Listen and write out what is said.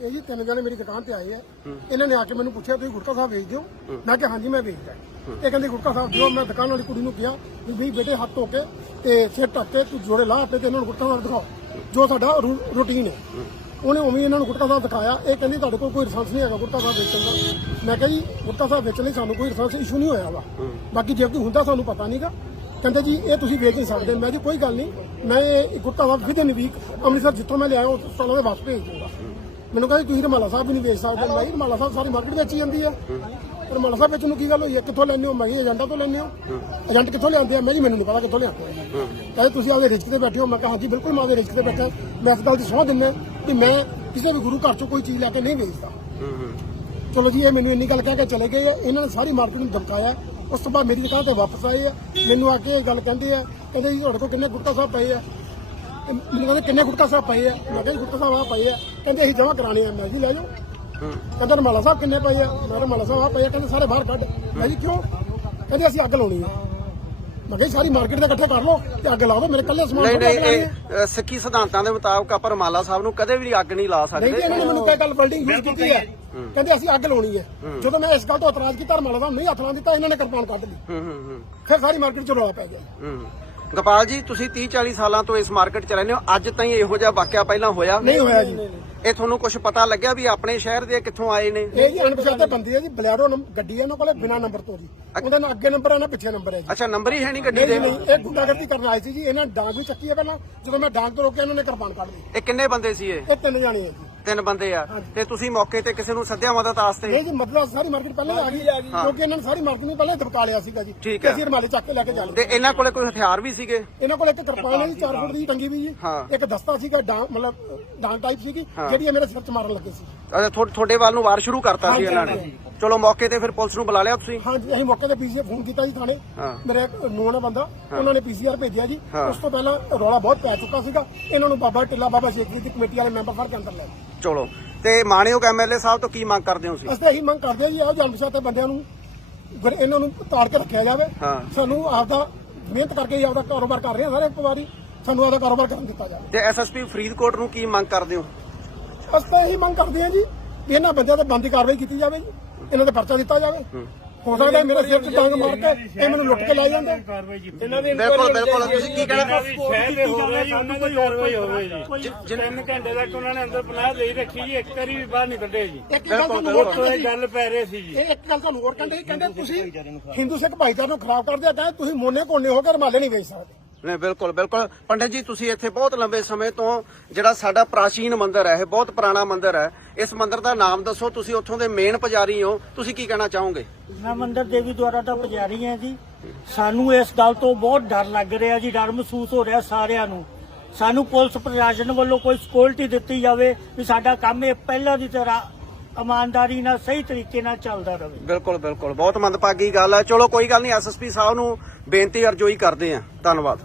ਇਹ ਜੀ ਤਿੰਨ ਜਣੇ ਮੇਰੀ ਦੁਕਾਨ ਤੇ ਆਏ ਆ। ਇਹਨਾਂ ਨੇ ਆ ਕੇ ਮੈਨੂੰ ਪੁੱਛਿਆ ਤੁਸੀਂ ਗੁਟਕਾ ਸਾਹਿਬ ਵੇਚਦੇ ਹੋ। ਮੈਂ ਕਿਹਾ ਹਾਂਜੀ ਮੈਂ ਵੇਚਦਾ ਇਹ ਕਹਿੰਦੇ ਗੁਟਕਾ ਸਾਹਿਬ ਦਿਓ। ਮੈਂ ਦੁਕਾਨ ਵਾਲੀ ਕੁੜੀ ਨੂੰ ਕਿਹਾ ਵੀ ਵੀ ਬੇਟੇ ਹੱਥ ਧੋ ਕੇ ਤੇ ਸਿਰ ਢੱਕ ਕੇ ਤੂੰ ਜੋੜੇ ਲਾ ਆਪਣੇ ਤੇ ਇਹਨਾਂ ਨੂੰ ਗੁਟਕਾ ਸਾਹਿਬ ਦਿਖਾਓ ਜੋ ਸਾਡਾ ਰੂਟੀਨ ਹੈ। ਉਹਨੇ ਉਵੇਂ ਇਹਨਾਂ ਨੂੰ ਗੁਟਕਾ ਸਾਹਿਬ ਦਿਖਾਇਆ। ਇਹ ਕਹਿੰਦੀ ਤੁਹਾਡੇ ਕੋਲ ਕੋਈ ਲਾਇਸੈਂਸ ਨਹੀਂ ਹੈਗਾ ਗੁਟਕਾ ਸਾਹਿਬ ਵੇਚਣ ਦਾ। ਮੈਂ ਕਿਹਾ ਜੀ ਗੁਟਕਾ ਸਾਹਿਬ ਵੇਚਣ ਲਈ ਸਾਨੂੰ ਕੋਈ ਲਾਇਸੈਂਸ ਇਸ਼ੂ ਨਹੀਂ ਹੋਇਆ ਵਾ। ਬਾਕੀ ਜੇ ਕੋਈ ਹੁੰਦਾ ਸਾਨੂੰ ਪਤਾ ਨਹੀਂਗਾ ਕਹਿੰਦੇ ਜੀ ਇਹ ਤੁਸੀਂ ਵੇਚ ਨਹੀਂ ਸਕਦੇ। ਮੈਂ ਜੀ ਕੋਈ ਗੱਲ ਨਹੀਂ। ਮੈਂ ਇਹ ਗੁਟਕਾ ਸਾਹਿਬ ਵਿਦਨ ਵੀਕ ਅੰਮ੍ਰਿਤਸਰ ਜਿੱਥੋਂ ਮੈਂ ਲਿਆਇਆ ਉਸ ਤੋਂ ਦੇ ਵਾਪਸ ਭੇਜ ਮੈਨੂੰ ਕਹਿੰਦੇ ਤੁਸੀਂ ਰਮਾਲਾ ਸਾਹਿਬ ਵੀ ਨਹੀਂ ਵੇਚ ਸਕਦੇ। ਮੈਂ ਰਮਾਲਾ ਸਾਹਿਬ ਸਾਰੀ ਮਾਰਕੀਟ ਵਿੱਚ ਹੀ ਜਾਂਦੀ ਆ। ਰਮਾਲਾ ਸਾਹਿਬ ਵਿੱਚ ਨੂੰ ਕੀ ਗੱਲ ਹੋਈ? ਹੈ ਕਿੱਥੋਂ ਲੈਂਦੇ ਹੋ, ਮੈਂ ਹੀ ਏਜੰਟਾਂ ਤੋਂ ਲੈਂਦੇ ਹੋ। ਏਜੰਟ ਕਿੱਥੋਂ ਲਿਆਉਂਦੇ ਆ? ਮੈਂ ਜੀ, ਮੈਨੂੰ ਨਹੀਂ ਪਤਾ ਕਿੱਥੋਂ ਲਿਆਉਂਦੇ। ਆ ਕਹਿੰਦੇ, ਤੁਸੀਂ ਆਪਦੇ ਰਿਸਕ ਤੇ ਬੈਠੇ ਹੋ। ਮੈਂ ਕਿਹਾ, ਹਾਂਜੀ, ਬਿਲਕੁਲ ਮੈਂ ਆਪਦੇ ਰਿਸਕ ਤੇ ਬੈਠਾ। ਮੈਂ ਇਸ ਗੱਲ ਦੀ ਸਹੁੰ ਦਿੰਦਾ ਕਿ ਮੈਂ ਕਿਸੇ ਵੀ ਗੁਰੂ ਘਰ ਚੋਂ ਕੋਈ ਚੀਜ਼ ਲੈ ਕੇ ਨਹੀਂ ਵੇਚਦਾ। ਚਲੋ ਜੀ, ਇਹ ਮੈਨੂੰ ਇੰਨੀ ਗੱਲ ਕਹਿ ਕੇ ਚਲੇ ਗਏ ਆ। ਇਹਨਾਂ ਨੇ ਸਾਰੀ ਮਾਰਕੀਟ ਨੂੰ ਧਮਕਾਇਆ। ਉਸ ਤੋਂ ਬਾਅਦ ਮੇਰੀ ਦੁਕਾਨ ਤੇ ਵਾਪਸ ਆਏ ਆ। ਮੈਨੂੰ ਆ ਕੇ ਇਹ ਗੱਲ ਕਹਿੰਦੇ ਆ। ਕਹਿੰਦੇ ਜੀ, ਤੁਹਾਡੇ ਕੋਲ ਕਿੰਨੇ ਗੁਟਕਾ ਸਾਹਿਬ ਪਏ ਆ? ਮੈਨੂੰ ਕਹਿੰਦੇ ਕਿੰਨੇ ਗੁਟਕਾ ਸਾਹਿਬ ਪਏ ਆ? ਮੈਂ ਕਿਹਾ ਜੀ ਗੁਟਕਾ ਸਾਹਿਬ ਆ ਪਏ ਆ। ਕਹਿੰਦੇ ਅਸੀਂ ਜਮ੍ਹਾਂ ਕਰਾਣੇ ਆ ਮੈਂ ਜੀ ਲੈ ਜਾਓ। ਕਹਿੰਦੇ ਰਮਾਲਾ ਸਾਹਿਬ ਕਿੰਨੇ ਪਏ ਆ? ਮੈਂ ਰਮਾਲਾ ਸਾਹਿਬ ਆ ਪਏ ਆ ਕਹਿੰਦੇ ਸਾਰੇ ਬਾਹਰ ਕੱਢ। ਮੈਂ ਜੀ ਕਿਉਂ? ਕਹਿੰਦੇ ਅਸੀਂ ਅੱਗ ਲਾਉਣੀ ਆ। ਮੈਂ ਕਿਹਾ ਸਾਰੀ ਮਾਰਕੀਟ ਦਾ ਇਕੱਠੇ ਕਰ ਲਓ ਤੇ ਅੱਗ ਲਾ ਦਿਓ ਮੇਰੇ ਕੱਲੇ ਸਮਾਨ ਨਹੀਂ ਨਹੀਂ ਇਹ ਸਿੱਖੀ ਸਿਧਾਂਤਾਂ ਦੇ ਮੁਤਾਬਕ ਆਪਾਂ ਰਮਾਲਾ ਸਾਹਿਬ ਨੂੰ ਕਦੇ ਵੀ ਅੱਗ ਨਹੀਂ ਲਾ ਨਹੀਂ ਸਕਦੇ ਇਹਨਾਂ ਨੇ ਮੈਨੂੰ ਕਿਹਾ ਗੱਲ ਵਰਡਿੰਗ ਯੂਜ਼ ਕੀਤੀ ਹੈ ਕਹਿੰਦੇ ਅਸੀਂ ਅੱਗ ਲਾਉਣੀ ਹੈ। ਜਦੋਂ ਮੈਂ ਇਸ ਗੱਲ ਤੋਂ ਇਤਰਾਜ਼ ਕੀਤਾ ਰਮਾਲਾ ਸਾਹਿਬ ਨਹੀਂ ਹੱਥ ਲਾਉਣ ਦਿੱਤਾ ਇਹਨਾਂ ਨੇ ਕਿਰਪਾਨ ਕੱਢ ਲਈ। ਹੂੰ ਹੂੰ ਹੂੰ। ਫਿਰ ਸਾਰੀ ਮਾਰਕੀਟ ਚ ਰੌਲਾ ਪੈ ਗਿਆ। ਹੂੰ। ਗੋਪਾਲ ਜੀ ਤੁਸੀਂ 30 40 ਸਾਲਾਂ ਤੋਂ ਇਸ ਮਾਰਕੀਟ 'ਚ ਰਹਿੰਦੇ ਹੋ। ਅੱਜ ਤਾਈਂ ਇਹੋ ਜਿਹਾ ਵਾਕਿਆ ਪਹਿਲਾਂ ਹੋਇਆ? ਨਹੀਂ ਹੋਇਆ ਜੀ। ਇਹ ਤੁਹਾਨੂੰ ਕੁਝ ਪਤਾ ਲੱਗਿਆ ਵੀ ਆਪਣੇ ਸ਼ਹਿਰ ਦੇ ਕਿੱਥੋਂ ਆਏ ਨੇ? ਇਹ ਜੀ ਅਣਪਛਾਤੇ ਬੰਦੇ ਆ ਜੀ ਬਲੈਰੋ ਗੱਡੀ ਆ ਉਹਨਾਂ ਕੋਲੇ ਬਿਨਾ ਨੰਬਰ ਤੋਂ ਜੀ। ਉਹਦੇ ਨਾਲ ਅੱਗੇ ਨੰਬਰ ਆ ਨਾ ਪਿੱਛੇ ਨੰਬਰ ਹੈ ਜੀ। ਅੱਛਾ ਨੰਬਰ ਹੀ ਹੈ ਨਹੀਂ ਗੱਡੀ ਦੇ? ਨਹੀਂ ਇਹ ਗੁੰਡਾਗਰਦੀ ਕਰਨ ਆਏ ਸੀ ਜੀ ਇਹਨਾਂ ਨੇ ਡਾਂਗ ਵੀ ਚੱਕੀ ਹੈ ਪਹਿਲਾਂ। ਜਦੋਂ ਮੈਂ ਡਾਂਗ ਤੋਂ ਰੋਕਿਆ ਇਹਨਾਂ ਨੇ ਕਿਰਪਾਨ ਕੱਢ ਲਈ ਇਹ ਕਿੰਨੇ ਬੰਦੇ ਸੀ ਇਹ? ਇਹ ਤਿੰਨ ਜਾਣੇ ਆ ਜੀ। ਤਿੰਨ ਬੰਦੇ ਆ ਤੇ ਤੁਸੀਂ ਮੌਕੇ ਤੇ ਕਿਸੇ ਨੂੰ ਸੱਦਿਆ ਮਦਦ ਵਾਸਤੇ ਨਹੀਂ ਜੀ ਮਤਲਬ ਸਾਰੀ ਮਾਰਕੀਟ ਪਹਿਲਾਂ ਹੀ ਆ ਗਈ ਕਿਉਂਕਿ ਇਹਨਾਂ ਨੇ ਸਾਰੀ ਮਾਰਕੀਟ ਨੂੰ ਪਹਿਲਾਂ ਹੀ ਦਬਕਾ ਲਿਆ ਸੀਗਾ ਜੀ। ਠੀਕ ਤੇ ਹੈ। ਅਸੀਂ ਰਮਾਲੇ ਚੱਕ ਕੇ ਲੈ ਕੇ ਜਾ ਲਏ ਤੇ ਇਹਨਾਂ ਕੋਲੇ ਕੋਈ ਹਥਿਆਰ ਵੀ ਸੀਗੇ? ਇਹਨਾਂ ਕੋਲ ਇੱਕ ਕਿਰਪਾਨ ਹੈ ਜੀ 4 ਫੁੱਟ ਦੀ ਟੰਗੀ ਵੀ ਜੀ। ਹਾਂ। ਇੱਕ ਦਸਤਾ ਸੀਗਾ ਡਾਂ ਮਤਲਬ ਡਾਂਗ ਟਾਈਪ ਸੀਗੀ ਜਿਹੜੀ ਇਹ ਮੇਰੇ ਸਿਰ 'ਚ ਮਾਰਨ ਲੱਗੇ ਸੀ। ਅੱਛਾ ਤੁਹਾਡੇ ਵੱਲ ਨੂੰ ਵਾਰ ਸ਼ੁਰੂ ਕਰਤਾ ਸੀ ਹਾਂਜੀ, ਇਹਨਾਂ ਨੇ। ਹਾਂਜੀ। ਚਲੋ ਮੌਕੇ ਤੇ ਫਿਰ ਪੁਲਿਸ ਨੂੰ ਬੁਲਾ ਲਿਆ ਤੁਸੀਂ? ਹਾਂਜੀ ਅਸੀਂ ਮੌਕੇ ਤੇ ਪੀਸੀਆਰ ਫੋਨ ਕੀਤਾ ਜੀ ਥਾਣੇ। ਹਾਂ। ਮੇਰੇ ਇੱਕ ਨੋਨ ਹੈ ਬੰਦਾ ਉਹਨਾਂ ਨੇ ਪੀਸੀਆਰ ਭੇਜਿਆ ਜੀ। ਹਾਂ। ਉਸ ਤੋਂ ਪਹਿਲਾਂ ਰੌਲਾ ਬਹੁਤ ਪੈ ਚੁੱਕਾ ਸੀਗਾ। ਇਹਨਾਂ ਨੂੰ ਬਾਬਾ ਟਿੱਲਾ ਬਾਬਾ ਸ਼ੇਖ ਦੀ ਕਮੇਟੀ ਵਾਲੇ ਮੈਂਬਰ ਫੜ ਕੇ ਅੰਦਰ ਲੈ ਗਏ। ਚਲੋ। ਤੇ ਮਾਣਯੋਗ ਐਮਐਲਏ ਸਾਹਿਬ ਤੋਂ ਕੀ ਮੰਗ ਕਰਦੇ ਹੋ ਤੁਸੀਂ? ਅਸੀਂ ਤਾਂ ਇਹੀ ਮੰਗ ਕਰਦੇ ਹਾਂ ਜੀ ਆਹ ਜਨਮਸ਼ਾ ਤੇ ਬੰਦਿਆਂ ਨੂੰ ਫਿਰ ਇਹਨਾਂ ਨੂੰ ਤਾੜ ਕੇ ਰੱਖਿਆ ਜਾਵੇ। ਹਾਂ। ਸਾਨੂੰ ਆਪਦਾ ਮਿਹਨਤ ਕਰਕੇ ਹੀ ਆਪਦਾ ਕਾਰੋਬਾਰ ਕਰ ਰਹੇ ਹਾਂ ਸਾਰੇ ਇੱਕ ਵਾਰੀ ਸਾਨੂੰ ਆਪਦਾ ਕਾਰੋਬਾਰ ਕਰਨ ਦਿੱਤਾ ਜਾਵੇ। ਤੇ ਐਸਐਸਪੀ ਫਰੀਦਕੋਟ ਨੂੰ ਕੀ ਮੰਗ ਕਰਦੇ ਹੋ? ਅਸੀਂ ਤਾਂ ਇਹੀ ਮੰਗ ਕਰਦੇ ਹਾਂ ਜੀ ਵੀ ਇਹਨਾਂ ਬੰਦਿਆਂ ਤੇ ਬੰਦੀ ਕਾਰਵਾਈ ਕੀਤੀ ਜਾਵੇ ਜੀ। ਇਹਨਾਂ ਤੇ ਪਰਚਾ ਦਿੱਤਾ ਜਾਵੇ। ਹੋ ਸਕਦਾ ਮੇਰੇ ਸਿਰ 'ਚ ਡੰਗ ਮਾਰ ਕੇ ਇਹ ਮੈਨੂੰ ਲੁੱਟ ਕੇ ਲੈ ਜਾਂਦੇ। ਇਹਨਾਂ ਦੀ ਬਿਲਕੁਲ ਬਿਲਕੁਲ। ਤੁਸੀਂ ਕੀ ਕਹਿਣਾ? ਸ਼ਹਿਰ ਦੇ ਹੋ ਰਿਹਾ ਦੀ ਕਾਰਵਾਈ ਹੋਵੇ ਜੀ। ਤਿੰਨ ਘੰਟੇ ਤੱਕ ਉਹਨਾਂ ਨੇ ਅੰਦਰ ਪਨਾਹ ਦੇ ਰੱਖੀ ਜੀ ਇੱਕ ਵਾਰੀ ਵੀ ਬਾਹਰ ਨਹੀਂ ਕੱਢੇ ਜੀ। ਇੱਕ ਗੱਲ ਤੁਹਾਨੂੰ ਹੋਰ ਕਹਿੰਦੇ ਗੱਲ ਪੈ ਰਹੀ ਸੀ ਜੀ। ਇਹ ਇੱਕ ਗੱਲ ਤੁਹਾਨੂੰ ਹੋਰ ਕਹਿੰਦੇ ਕਹਿੰਦੇ ਤੁਸੀਂ ਹਿੰਦੂ ਸਿੱਖ ਭਾਈਚਾਰੇ ਨੂੰ ਖਰਾਬ ਕਰਦੇ ਆ ਕਹਿੰਦੇ ਤੁਸੀਂ ਮੋਨੇ ਕੋਨੇ ਹੋ ਕੇ ਰਮਾਲੇ ਨਹੀਂ ਵੇਚ ਸਕਦੇ। ਨਹੀਂ ਬਿਲਕੁਲ ਬਿਲਕੁਲ। ਪੰਡਿਤ ਜੀ ਤੁਸੀਂ ਇੱਥੇ ਬਹੁਤ ਲੰਬੇ ਸਮੇਂ ਤੋਂ ਜਿਹੜਾ ਸਾਡਾ ਪ੍ਰਾਚੀਨ ਮੰਦਿਰ ਹੈ ਇਹ ਬਹੁਤ ਪੁਰਾਣਾ ਮੰਦਿਰ ਹੈ ਇਸ ਮੰਦਿਰ ਦਾ ਨਾਮ ਦੱਸੋ ਤੁਸੀਂ ਉੱਥੋਂ ਦੇ ਮੇਨ ਪੁਜਾਰੀ ਹੋ ਤੁਸੀਂ ਕੀ ਕਹਿਣਾ ਚਾਹੋਗੇ? ਮੈਂ ਮੰਦਰ ਦੇਵੀ ਦੁਆਰਾ ਦਾ ਪੁਜਾਰੀ ਹਾਂ ਜੀ। ਸਾਨੂੰ ਇਸ ਗੱਲ ਤੋਂ ਬਹੁਤ ਡਰ ਲੱਗ ਰਿਹਾ ਜੀ ਡਰ ਮਹਿਸੂਸ ਹੋ ਰਿਹਾ ਸਾਰਿਆਂ ਨੂੰ। ਸਾਨੂੰ ਪੁਲਿਸ ਪ੍ਰਸ਼ਾਸਨ ਵੱਲੋਂ ਕੋਈ ਸਿਕਿਉਰਿਟੀ ਦਿੱਤੀ ਜਾਵੇ ਵੀ ਸਾਡਾ ਕੰਮ ਇਹ ਪਹਿਲਾਂ ਦੀ ਤਰ੍ਹਾਂ ਇਮਾਨਦਾਰੀ ਨਾਲ ਸਹੀ ਤਰੀਕੇ ਨਾਲ ਚੱਲਦਾ ਰਹੇ। ਬਿਲਕੁਲ ਬਿਲਕੁਲ। ਬਹੁਤ ਮੰਦਭਾਗੀ ਗੱਲ ਹੈ। ਚਲੋ ਕੋਈ ਗੱਲ ਨਹੀਂ ਐਸਐਸਪੀ ਸਾਹਿਬ ਨੂੰ ਬੇਨਤੀ ਅਰਜ਼ੋਈ ਕਰਦੇ ਆ। ਧੰਨਵਾਦ।